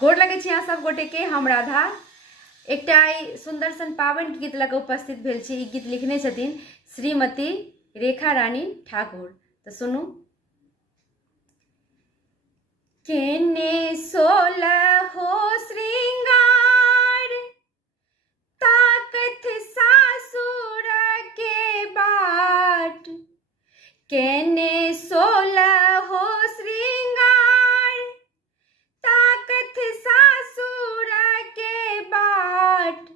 गोर लगे छी अहाँ सब गोटे के। हम राधा एकटा सुंदर सन पावन गीत लग उपस्थित भेल छी। गीत लिखने छथिन श्रीमती रेखा रानी ठाकुर। तो सुनू। केने 16 हो श्रृंगार ताकत सासुर के बाट, केने 16 हो श्रृंगार ताकत सासुर के बाट,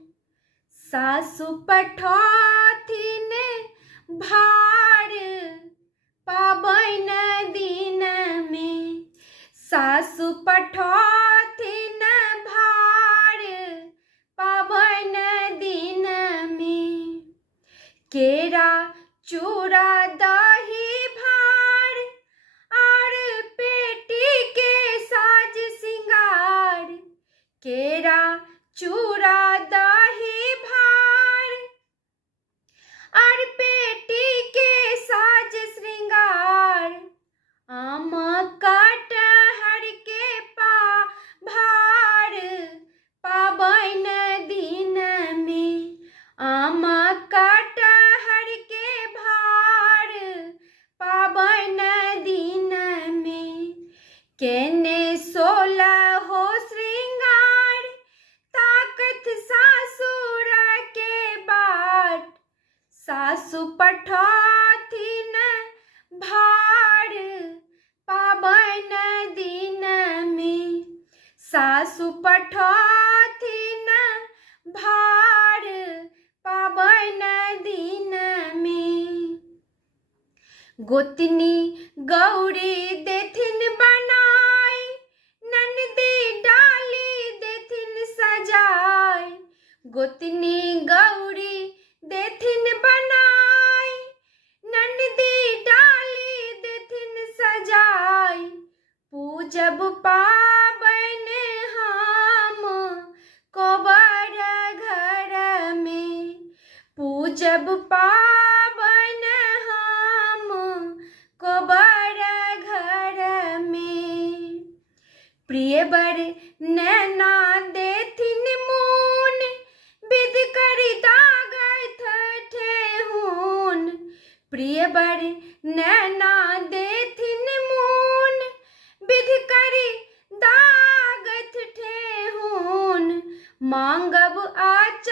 सासु पठौथिन भार पाबन दिन में, सासु पठौथिन भार पाबन दिन में, केरा चूड़ा दही भार और पेटी के साज सिंगार, केरा चूड़ा दही भार और पेटी के साज श्रृंगार, आम कटहर के भार पाबन दिन में, आम कटहर के भार पाबन दिन में, केने 16 हो श्रृंगार ताकत सासुर के बाट, सासु पठौथिन भार पाबन दिन में, सासु पठौथिन भार पाबन दिन में, गोतनी गौरी देथिन बनाई, ननदी डाली देथिन सजाई, गोतनी गौरी देथिन बनाई, ननदी डाली देथिन सजाई, पूजब पाबन हम कोबर घर में, पूजब पाबन हम कोबर घर में, प्रिय बर नैना देथिन मून, विध करी दागथ ठेहुन, प्रिय बर नैना देथिन मून, विध करी दागथ ठेहुन, मांगब आच